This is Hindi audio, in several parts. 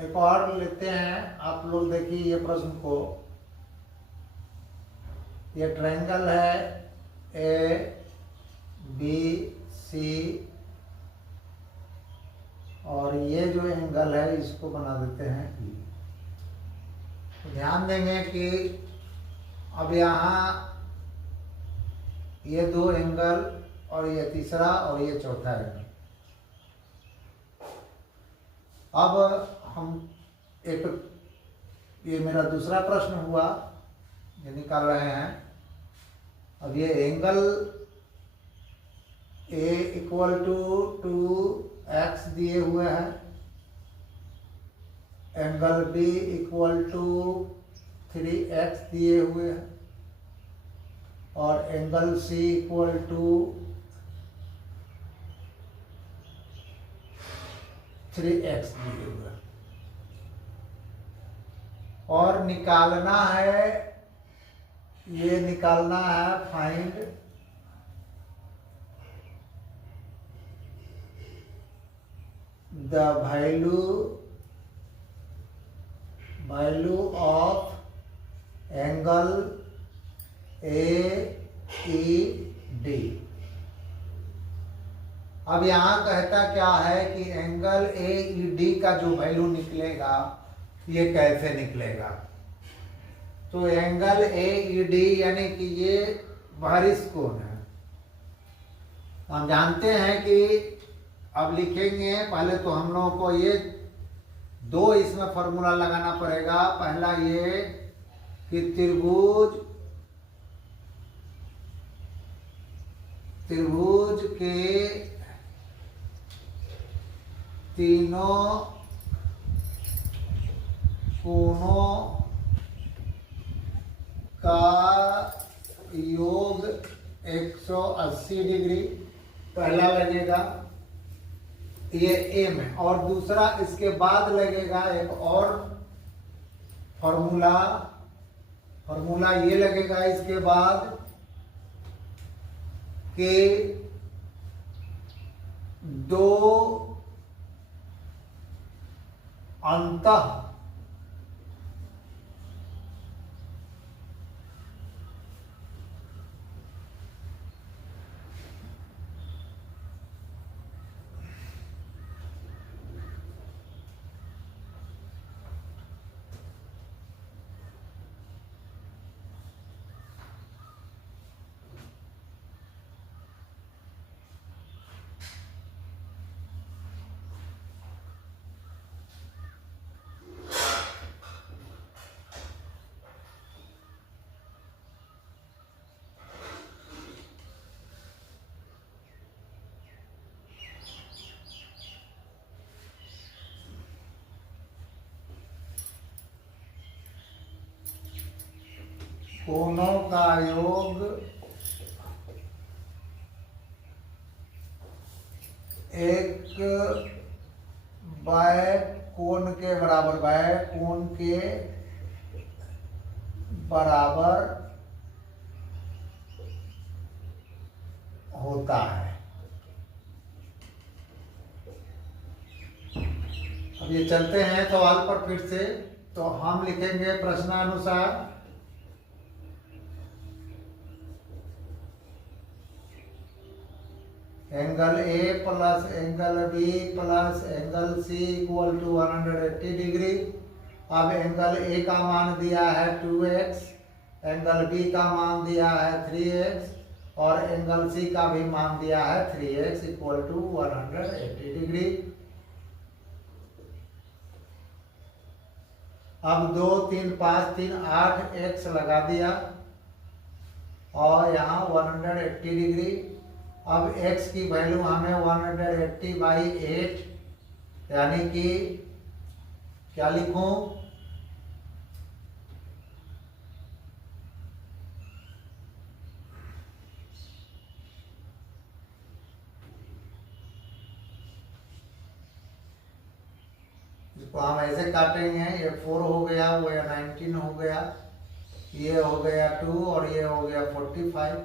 एक और लेते हैं। आप लोग देखिए ये प्रश्न को, ये ट्रायंगल है ए बी सी, और ये जो एंगल है इसको बना देते हैं ई। तो ध्यान देंगे कि अब यहाँ ये दो एंगल और ये तीसरा और ये चौथा एंगल। अब हम एक, ये मेरा दूसरा प्रश्न हुआ, ये निकाल रहे हैं। अब ये angle A equal to 2x दिए हुए हैं, angle B equal to 3x दिए हुए हैं, और angle C equal to 3x दिए हुए हैं। और निकालना है, ये निकालना है find the value of angle A E D. अब यहाँ कहता क्या है कि एंगल ए ई डी का जो वैल्यू निकलेगा ये कैसे निकलेगा। तो एंगल ए ई डी यानी कि ये बाहरिश कोण है। हम जानते हैं कि अब लिखेंगे, पहले तो हम लोगों को ये दो इसमें फॉर्मूला लगाना पड़ेगा। पहला ये कि त्रिभुज के तीनों कोणों का योग 180 डिग्री पहला लगेगा, ये ए में। और दूसरा इसके बाद लगेगा एक और फॉर्मूला ये लगेगा इसके बाद कि दो अंतः कोणों का योग एक बाय कोण के बराबर, बाय कोण के बराबर होता है। अब ये चलते हैं सवाल पर फिर से। तो हम लिखेंगे प्रश्नानुसार angle A plus angle B plus angle C equal to 180 degree. अब एंगल ए का मान दिया है 2x, एंगल बी का मान दिया है 3x, और एंगल सी का भी मान दिया है 3x इक्वल टू 180 डिग्री। अब 2 3 5 3 8x लगा दिया और यहाँ 180 डिग्री। अब x की वैल्यू हमें 180/8 यानी कि क्या लिखूं, इसको हम ऐसे काटेंगे, ये 4 हो गया, वो 19 हो गया, ये हो गया 2 और ये हो गया 45।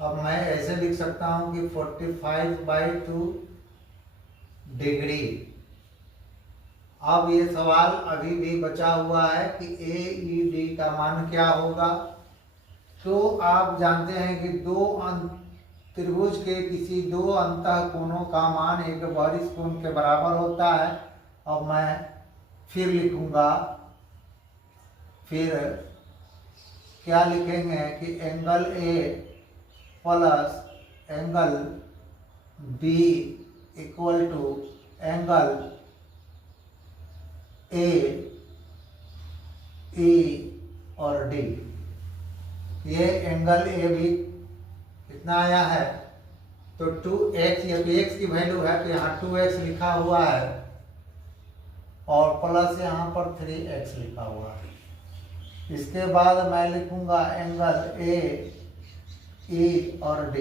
अब मैं ऐसे लिख सकता हूं कि 45/2 डिग्री अब ये सवाल अभी भी बचा हुआ है कि AED का मान क्या होगा। तो आप जानते हैं कि त्रिभुज के किसी दो अंतःकोणों का मान एक बहिर्ष कोण के बराबर होता है। अब मैं फिर लिखूंगा, फिर क्या लिखेंगे कि angle A plus angle B equal to angle A, E और D। ये एंगल A भी कितना आया है, तो 2x, ये तो x की वैल्यू है तो यहाँ 2x लिखा हुआ है और प्लस यहाँ पर 3x लिखा हुआ है। इसके बाद मैं लिखूंगा एंगल A, E और D।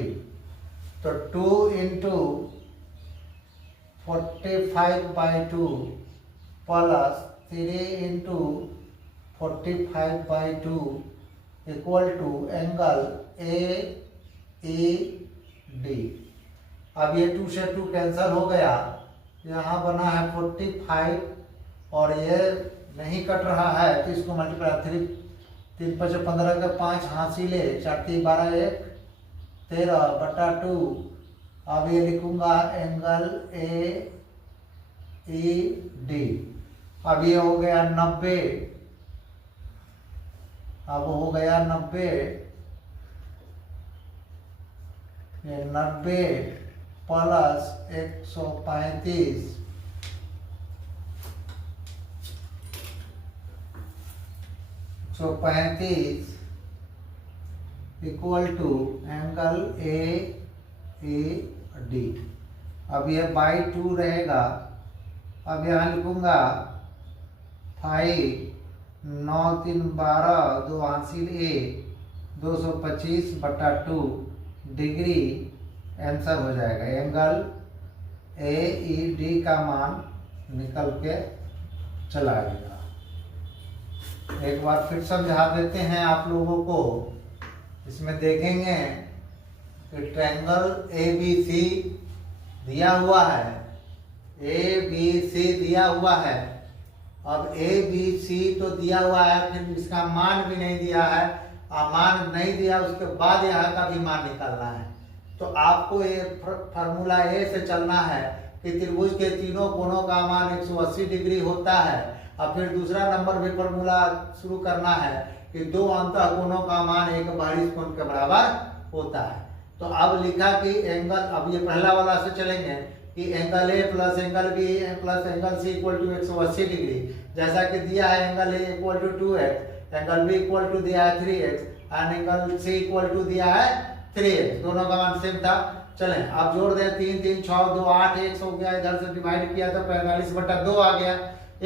तो 2 into 45/2 plus 3 into 45/2 equal to angle AED। अब ये 2 से 2 कैंसिल हो गया, यहाँ बना है 45 और ये नहीं कट रहा है तो इसको मल्टीप्लाई 3 5 15 का 5 हासिले 4 3 12 1 13/2। अब ये लिखूंगा एंगल AED। अब ये हो गया 90, अब हो गया 90, ये 90 plus 135 equal to angle AED। अब ये बाई 2 रहेगा। अब यहाँ लिखूंगा 5 9 3 12 2 हासिल A 225/2 डिग्री आंसर हो जाएगा। एंगल AED का मान निकल के चला गया। एक बार फिर समझा देते हैं आप लोगों को। इसमें देखेंगे कि ट्रायंगल ABC दिया हुआ है, ABC दिया हुआ है। अब ABC तो दिया हुआ है, फिर इसका मान भी नहीं दिया है, मान नहीं दिया उसके बाद यहाँ का भी मान निकालना है। तो आपको ये फार्मूला A से चलना है कि त्रिभुज के तीनों कोणों का मान 180 डिग्री होता है। अब फिर दूसरा नंबर भी फार्मूला शुरू करना है कि दो अंतःकोणों का मान एक बहिर्ष कोण के बराबर होता है। तो अब लिखा कि एंगल, अब ये पहला वाला से चलेंगे कि angle A plus angle B plus angle C equal to 180 degree, जैसा कि दिया है angle A equal to 2x, angle B equal to दिया है 3x और एंगल C इक्वल टू दिया है 3x। दोनों का मान सेम था। चलें अब जोड़ दें, 3 3 6 2 8 x हो गया, इधर से डिवाइड किया तो 45/2 आ गया।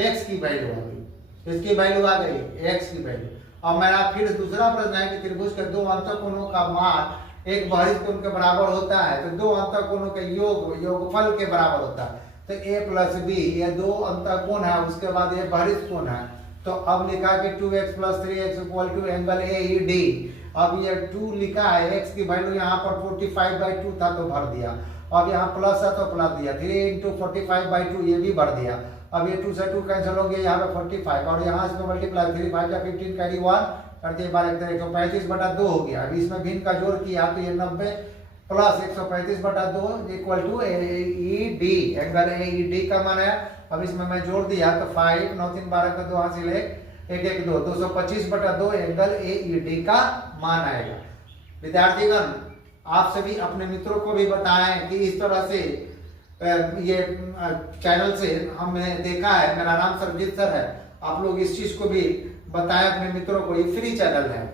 x की वैल्यू आ गई, इसकी वैल्यू आ गई x की वैल्यू। अब मेरा फिर दूसरा प्रश्न है कि त्रिभुज के दो अंतःकोणों का मान एक बहिर्ष कोण के बराबर होता है, तो दो अंतःकोणों के योगफल के बराबर होता है। तो A प्लस B ये दो अंतःकोण है, उसके बाद ये बहिर्ष कोण है। तो अब लिखा कि 2x plus 3x equal to angle AED। अब ये 2 लिखा है, x की वैल्यू यहाँ पर 45/2 था तो भर दिया। अब यहाँ प्लस है तो प्लस दिया, 3 इंटू 45/2 ये भी भर दिया। अब ये 2 से 2 कैंसिल हो गया, यहाँ पे 45 और यहाँ इसमें मल्टीप्लाई 3 5 का 15 कैरी 1 करते 135/2 हो गया। अब इसमें भिन्न का जोड़ किया तो ये 90 plus 135/2 equal to AED, angle AED का मान है। अब इसमें मैं जोड़ दिया तो 5 9 3 12 का 2 हासिल 1 1 2 225/2 एंगल AED का मान आएगा। विद्यार्थीगण आप सभी अपने मित्रों को भी बताएं कि इस तरह से ये चैनल से हमने देखा है, मेरा नाम सरजीत सर है, आप लोग इस चीज को भी बताएं अपने मित्रों को। ये फ्री चैनल है,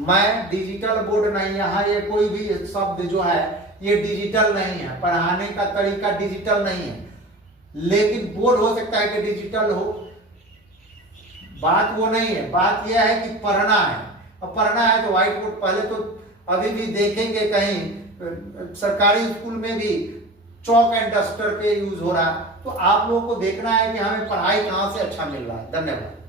मैं डिजिटल बोर्ड नहीं, यहाँ ये कोई भी शब्द जो है ये डिजिटल नहीं है, पढ़ाने का तरीका डिजिटल नहीं है, लेकिन बोर्ड हो सकता है कि डिजिटल हो, बात वो नहीं है। बात यह है कि पढ़ना है, और पढ़ना है तो व्हाइट बोर्ड पहले तो अभी भी देखेंगे कहीं सरकारी स्कूल में भी चौक एंड डस्टर पे यूज हो रहा है, तो आप लोगों को देखना है कि हमें पढ़ाई कहाँ से अच्छा मिल रहा है। धन्यवाद।